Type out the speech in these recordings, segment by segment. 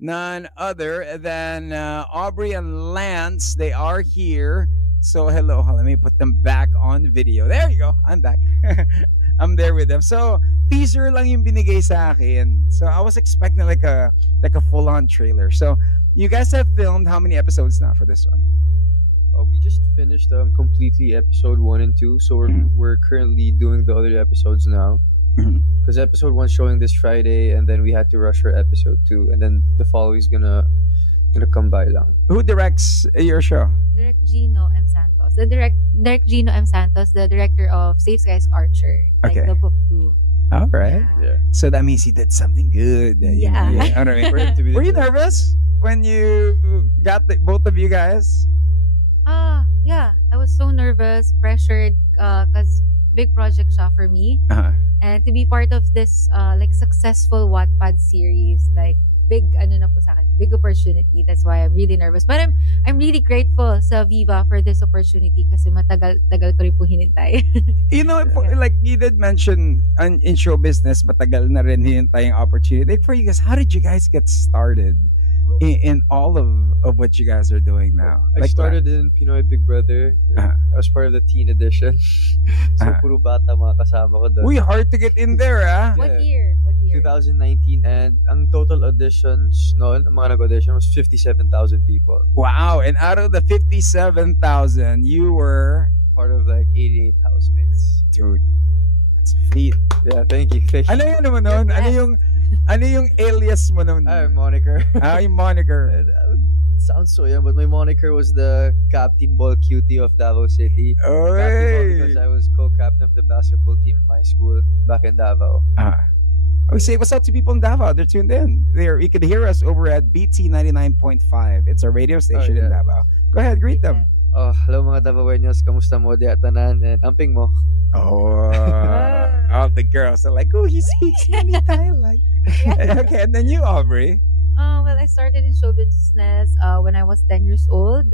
none other than Aubrey and Lance. They are here. So hello, let me put them back on video. There you go. I'm back. I'm there with them. So teaser lang yung binigay sa akin. So I was expecting like a full on trailer. So you guys have filmed how many episodes now for this one? We just finished completely episode 1 and 2, so we're currently doing the other episodes now. Because episode 1's showing this Friday, and then we had to rush for episode 2, and then the following is gonna come by lang. Who directs your show? Direct Gino M. Santos. Direct Gino M. Santos, the director of Safe Skies Archer, like Okay. the book too. All right. Yeah. So that means he did something good. You know, Yeah. you know what I mean? For him to be the Were you director. nervous when you got both of you guys? Yeah. I was so nervous, pressured, cause big project siya for me. Uh-huh. And to be part of this like successful Wattpad series, like big na po sa akin, big opportunity. That's why I'm really nervous. But I'm really grateful sa Viva for this opportunity kasi matagal-tagal ko rin po hinintay. You know, Yeah. like you did mention in show business, matagal na rin hinintay yung opportunity. Like for you guys, how did you guys get started in all of what you guys are doing now? I Like, started in Pinoy Big Brother. I was part of the teen edition. So puro bata mga kasama ko doon. Uy, hard to get in there, ah. What year? 2019, and ang total auditions noon, ang mga nag-audition was 57,000 people. Wow, and out of the 57,000, you were... Part of like 88 housemates. Dude, that's a feat. Yeah, thank you. Thank you. Ano yung ano mo nun? Ano yung alias mo nun? Moniker. Yung moniker. Sounds so young, but my moniker was the Captain Ball Cutie of Davao City. Captain Ball because I was co-captain of the basketball team in my school back in Davao. We say what's up to people in Davao. They're tuned in. You can hear us over at BT 99.5. It's a radio station in Davao. Go ahead, greet them. Oh, hello mga Davaoeños. Kamusta mo di atanan? And amping mo. Oh, all the girls are like, oh, he speaks many dialect. Okay, and then you, Aubrey. Well, I started in show business when I was 10 years old.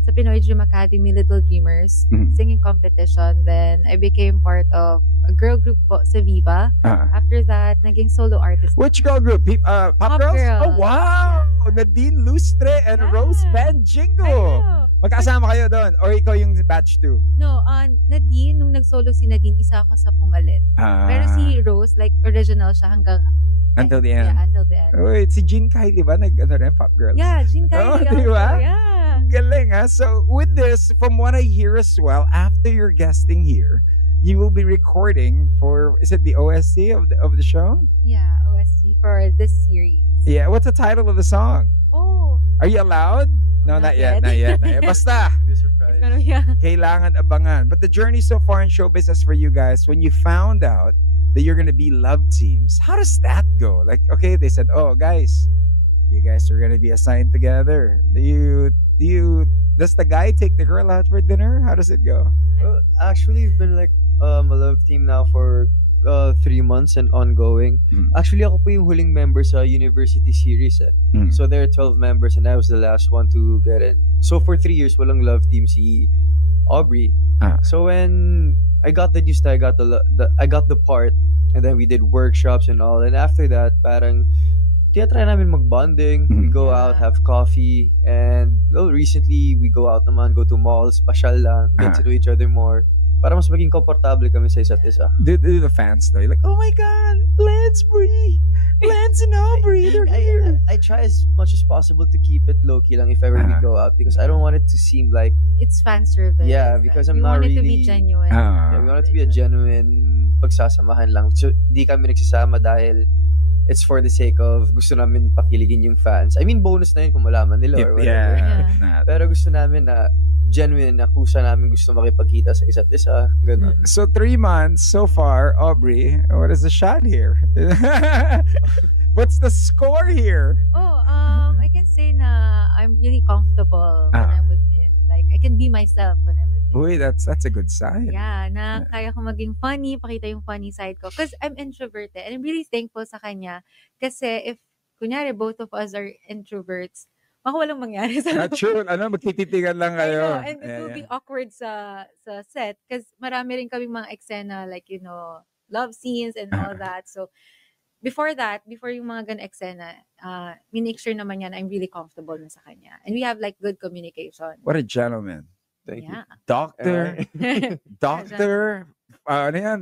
Sa Pinoy Dream Academy, Little Dreamers, singing competition. Then I became part of a girl group po sa Viva. After that, naging solo artist. Which girl group? Pop Girls? Oh, wow! Nadine Lustre and Rose Van Jingo. Magkasama kayo doon? Or ikaw yung batch 2? No, Nadine, nung nag-solo si Nadine, isa ako sa pumalit. Pero si Rose, like original siya hanggang until the end. Yeah, until the end. Wait, si Jean Kylie ba nag-ano rin, Pop Girls? Yeah, Jean Kylie. Oh, di ba? Yeah. Galing, ha? So, with this, from what I hear as well, after you're guesting here, you will be recording for, is it the OST of the show? Yeah, OST for this series. Yeah, what's the title of the song? Oh. Are you allowed? No, not yet. Basta. Be surprised. Kailangan abangan. But the journey so far in show business for you guys, when you found out that you're gonna be love teams, how does that go? Like, okay, they said, oh, guys, you guys are gonna be assigned together. Does the guy take the girl out for dinner? How does it go? Well, actually, we've been like a love team now for 3 months and ongoing. Actually, ako po yung huling member sa university series. So there are 12 members and I was the last one to get in. So for 3 years, walang love team si Aubrey. So when I got the news that I got the part, and then we did workshops and all. And after that, parang try namin mag-bonding. We go out, have coffee, and recently we go out naman, go to malls, pasyal lang, get to know each other more. Para mas maging komportable kami sa isa't isa. Do the fans though? You're like, oh my God, Lance and Aubrey, they're here. I try as much as possible to keep it low-key lang if ever we go out because I don't want it to seem like... It's fan service. Yeah, because I'm we not want really... it to be genuine. Yeah, we want it to be a genuine pagsasamahan lang. So, di kami nagsasama dahil it's for the sake of gusto namin pakiligin yung fans. I mean, bonus na yun kung malaman nila or whatever. Yeah. Pero gusto namin na genuine na kusa namin gusto makipagkita sa isa't isa. Ganun. So 3 months so far, Aubrey, what is the shot here? What's the score here? I can say na I'm really comfortable when I'm with him. Like, I can be myself when I'm with him. Uy, that's a good sign. Yeah, na kaya ko maging funny, pakita yung funny side ko. Because I'm introverted and I'm really thankful sa kanya. Kasi if, kunyari, both of us are introverts, baka walang mangyari sa True. Magtititigan lang kayo. I know, and it will be awkward sa set because marami rin kaming mga eksena like, love scenes and all that. So, before that, before yung mga gan eksena, minake sure naman yan I'm really comfortable na sa kanya. And we have like good communication. What a gentleman. Thank you. Yeah. Doctor. Alright. Doctor. Ano yan?